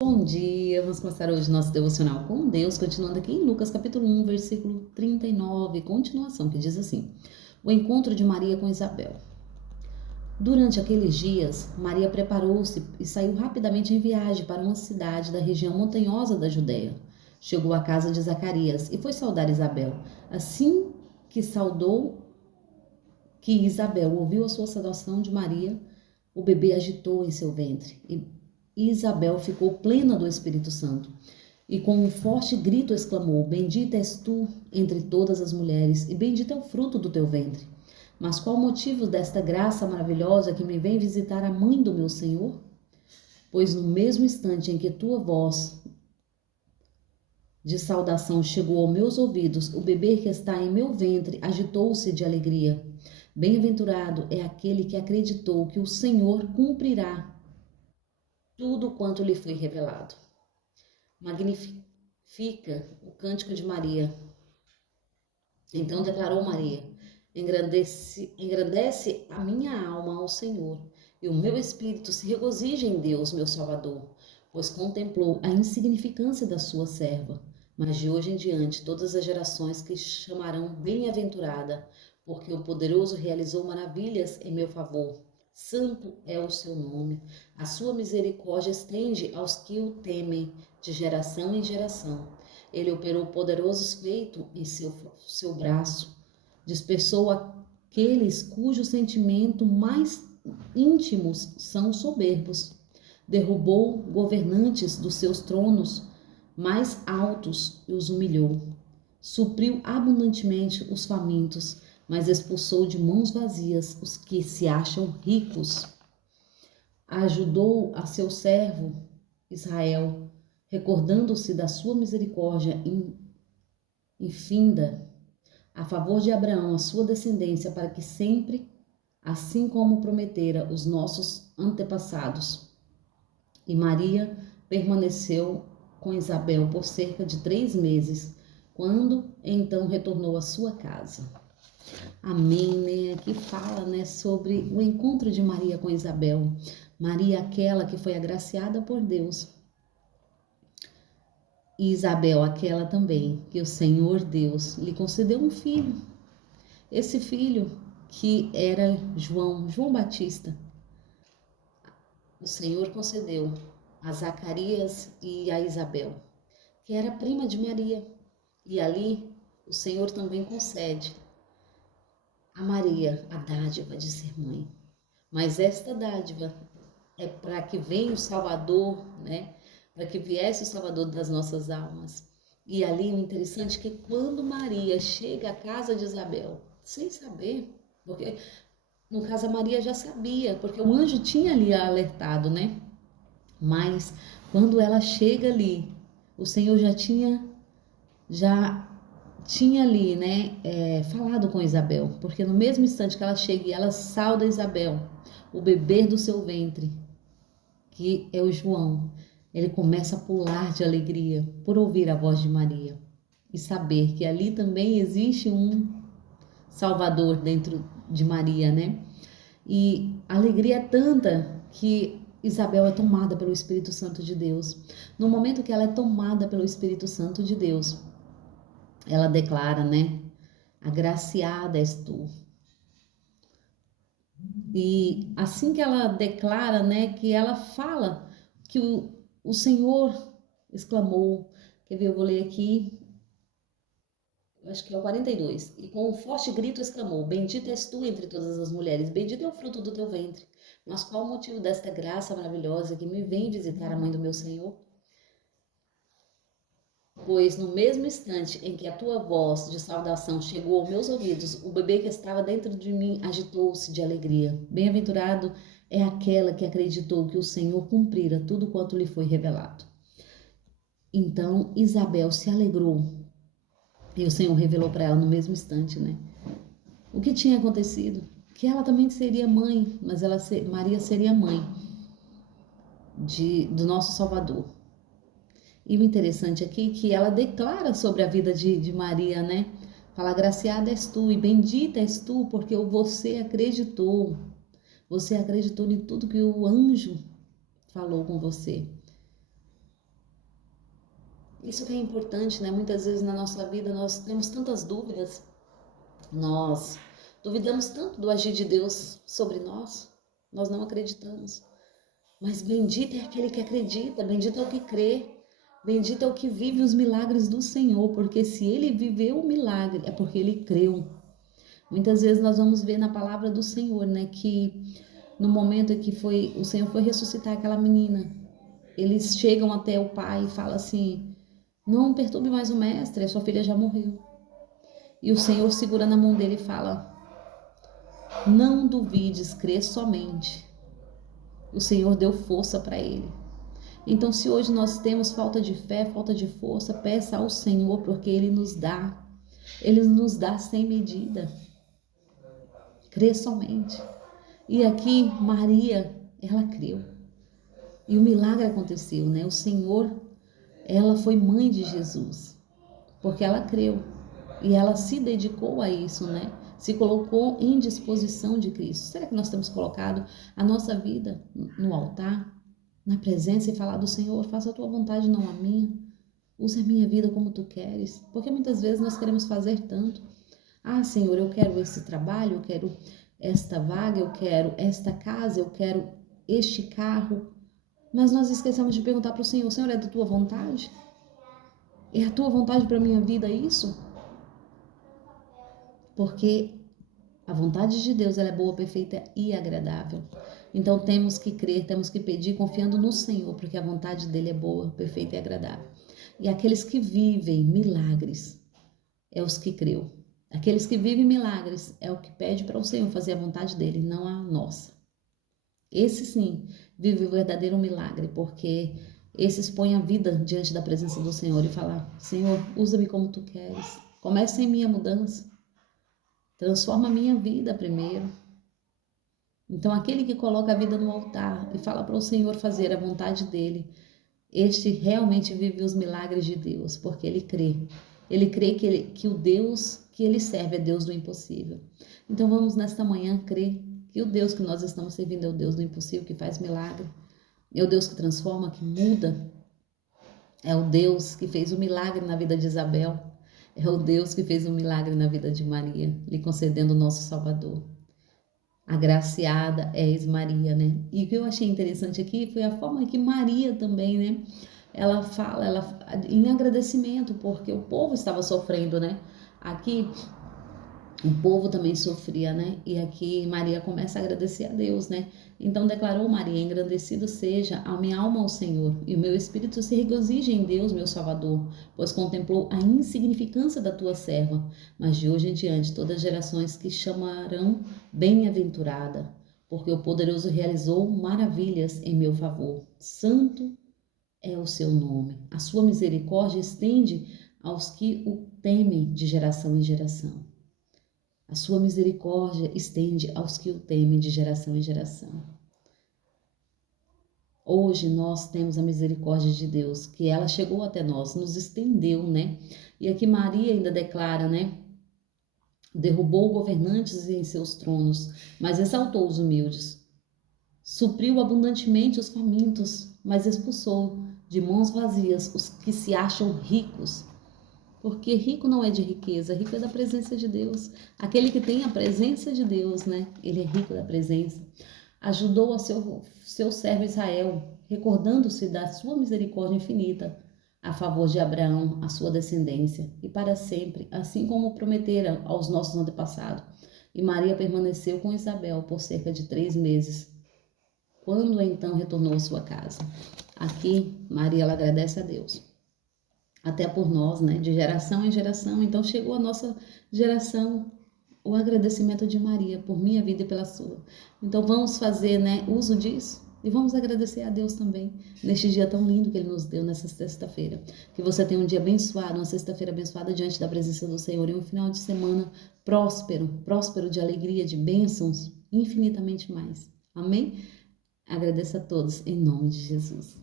Bom dia, vamos começar hoje nosso devocional com Deus, continuando aqui em Lucas capítulo 1, versículo 39, continuação, que diz assim: o encontro de Maria com Isabel. Durante aqueles dias, Maria preparou-se e saiu rapidamente em viagem para uma cidade da região montanhosa da Judéia. Chegou à casa de Zacarias e foi saudar Isabel. Assim que Isabel ouviu a sua saudação de Maria, o bebê agitou em seu ventre e Isabel ficou plena do Espírito Santo. E com um forte grito exclamou: Bendita és tu entre todas as mulheres, e bendito é o fruto do teu ventre. Mas qual o motivo desta graça maravilhosa que me vem visitar a mãe do meu Senhor? Pois no mesmo instante em que tua voz de saudação chegou aos meus ouvidos, o bebê que está em meu ventre agitou-se de alegria. Bem-aventurado é aquele que acreditou que o Senhor cumprirá tudo quanto lhe foi revelado. Magnifica o cântico de Maria. Então declarou Maria: engrandece a minha alma ao Senhor, e o meu espírito se regozija em Deus, meu Salvador, pois contemplou a insignificância da sua serva. Mas de hoje em diante todas as gerações que chamarão bem-aventurada, porque o poderoso realizou maravilhas em meu favor. Santo é o seu nome. A sua misericórdia estende aos que o temem, de geração em geração. Ele operou poderosos feitos em seu braço. Dispersou aqueles cujos sentimentos mais íntimos são soberbos. Derrubou governantes dos seus tronos mais altos e os humilhou. Supriu abundantemente os famintos, mas expulsou de mãos vazias os que se acham ricos. Ajudou a seu servo Israel, recordando-se da sua misericórdia infinda, a favor de Abraão, a sua descendência, para que sempre, assim como prometera os nossos antepassados. E Maria permaneceu com Isabel por cerca de 3 meses, quando então retornou à sua casa. Amém, né? Aqui fala, né, sobre o encontro de Maria com Isabel. Maria, aquela que foi agraciada por Deus. E Isabel, aquela também, que o Senhor Deus lhe concedeu um filho. Esse filho que era João Batista. O Senhor concedeu a Zacarias e a Isabel, que era prima de Maria. E ali o Senhor também concede a Maria a dádiva de ser mãe. Mas esta dádiva é para que venha o Salvador, né? Para que viesse o Salvador das nossas almas. E ali o interessante é que quando Maria chega à casa de Isabel, sem saber, porque no caso a Maria já sabia, porque o anjo tinha ali alertado, né? Mas quando ela chega ali, o Senhor já tinha ali, né, falado com Isabel, porque no mesmo instante que ela chega e ela sauda Isabel, o bebê do seu ventre, que é o João, ele começa a pular de alegria por ouvir a voz de Maria e saber que ali também existe um Salvador dentro de Maria, né? E a alegria é tanta que Isabel é tomada pelo Espírito Santo de Deus. No momento que ela é tomada pelo Espírito Santo de Deus, ela declara, né? Agraciada és tu. E assim que ela declara, né, que ela fala que o Senhor exclamou, quer ver, eu vou ler aqui, acho que é o 42. E com um forte grito exclamou: Bendita és tu entre todas as mulheres, bendito é o fruto do teu ventre. Mas qual o motivo desta graça maravilhosa que me vem visitar a mãe do meu Senhor? Pois no mesmo instante em que a tua voz de saudação chegou aos meus ouvidos, o bebê que estava dentro de mim agitou-se de alegria. Bem-aventurado é aquela que acreditou que o Senhor cumprira tudo quanto lhe foi revelado. Então Isabel se alegrou e o Senhor revelou para ela no mesmo instante, né? O que tinha acontecido? Que ela também seria mãe, mas Maria seria mãe do nosso Salvador. E o interessante aqui é que ela declara sobre a vida de Maria, né? Fala, agraciada és tu e bendita és tu, porque você acreditou. Você acreditou em tudo que o anjo falou com você. Isso que é importante, né? Muitas vezes na nossa vida nós temos tantas dúvidas, nós duvidamos tanto do agir de Deus sobre nós não acreditamos. Mas bendito é aquele que acredita, bendito é o que crê, bendito é o que vive os milagres do Senhor, porque se ele viveu o milagre, é porque ele creu. Muitas vezes nós vamos ver na palavra do Senhor, né, que no momento em que o Senhor foi ressuscitar aquela menina, eles chegam até o pai e falam assim: não perturbe mais o mestre, a sua filha já morreu. E o Senhor segura na mão dele e fala: não duvides, crê somente. O Senhor deu força para ele. Então, se hoje nós temos falta de fé, falta de força, peça ao Senhor, porque Ele nos dá. Ele nos dá sem medida. Crê somente. E aqui, Maria, ela creu. E o milagre aconteceu, né? O Senhor, ela foi mãe de Jesus, porque ela creu. E ela se dedicou a isso, né? Se colocou em disposição de Cristo. Será que nós temos colocado a nossa vida no altar, na presença e falar do Senhor: faça a tua vontade, não a minha. Use a minha vida como tu queres. Porque muitas vezes nós queremos fazer tanto. Ah, Senhor, eu quero esse trabalho, eu quero esta vaga, eu quero esta casa, eu quero este carro. Mas nós esquecemos de perguntar para o Senhor: Senhor, é da tua vontade? É a tua vontade para a minha vida isso? Porque a vontade de Deus ela é boa, perfeita e agradável. Então temos que crer, temos que pedir confiando no Senhor, porque a vontade dele é boa, perfeita e agradável. E aqueles que vivem milagres é os que creu. Aqueles que vivem milagres é o que pede para o Senhor fazer a vontade dele, não a nossa. Esse sim vive o verdadeiro milagre, porque esses põem a vida diante da presença do Senhor e falam: Senhor, usa-me como tu queres. Começa em mim a mudança. Transforma a minha vida primeiro. Então, aquele que coloca a vida no altar e fala para o Senhor fazer a vontade dele, este realmente vive os milagres de Deus, porque ele crê. Ele crê que o Deus que ele serve é Deus do impossível. Então, vamos nesta manhã crer que o Deus que nós estamos servindo é o Deus do impossível, que faz milagre. É o Deus que transforma, que muda. É o Deus que fez o milagre na vida de Isabel. É o Deus que fez o milagre na vida de Maria, lhe concedendo o nosso Salvador. Agraciada és Maria, né? E o que eu achei interessante aqui foi a forma que Maria também, né? Ela fala, em agradecimento, porque o povo estava sofrendo, né? Aqui o povo também sofria, né? E aqui Maria começa a agradecer a Deus, né? Então declarou Maria: engrandecido seja a minha alma ao Senhor, e o meu espírito se regozija em Deus, meu Salvador, pois contemplou a insignificância da tua serva. Mas de hoje em diante todas as gerações que chamarão bem-aventurada, porque o poderoso realizou maravilhas em meu favor. Santo é o seu nome. A sua misericórdia estende aos que o temem de geração em geração. A sua misericórdia estende aos que o temem de geração em geração. Hoje nós temos a misericórdia de Deus, que ela chegou até nós, nos estendeu, né? E aqui Maria ainda declara, né? Derrubou governantes em seus tronos, mas exaltou os humildes. Supriu abundantemente os famintos, mas expulsou de mãos vazias os que se acham ricos. Porque rico não é de riqueza, rico é da presença de Deus. Aquele que tem a presença de Deus, né? Ele é rico da presença. Ajudou a seu servo Israel, recordando-se da sua misericórdia infinita, a favor de Abraão, a sua descendência, e para sempre, assim como prometera aos nossos antepassados. E Maria permaneceu com Isabel por cerca de 3 meses, quando então retornou à sua casa. Aqui, Maria ela agradece a Deus. Até por nós, né, de geração em geração. Então chegou a nossa geração o agradecimento de Maria por minha vida e pela sua. Então vamos fazer, né, uso disso e vamos agradecer a Deus também neste dia tão lindo que Ele nos deu nessa sexta-feira. Que você tenha um dia abençoado, uma sexta-feira abençoada diante da presença do Senhor e um final de semana próspero, próspero de alegria, de bênçãos, infinitamente mais. Amém? Agradeço a todos em nome de Jesus.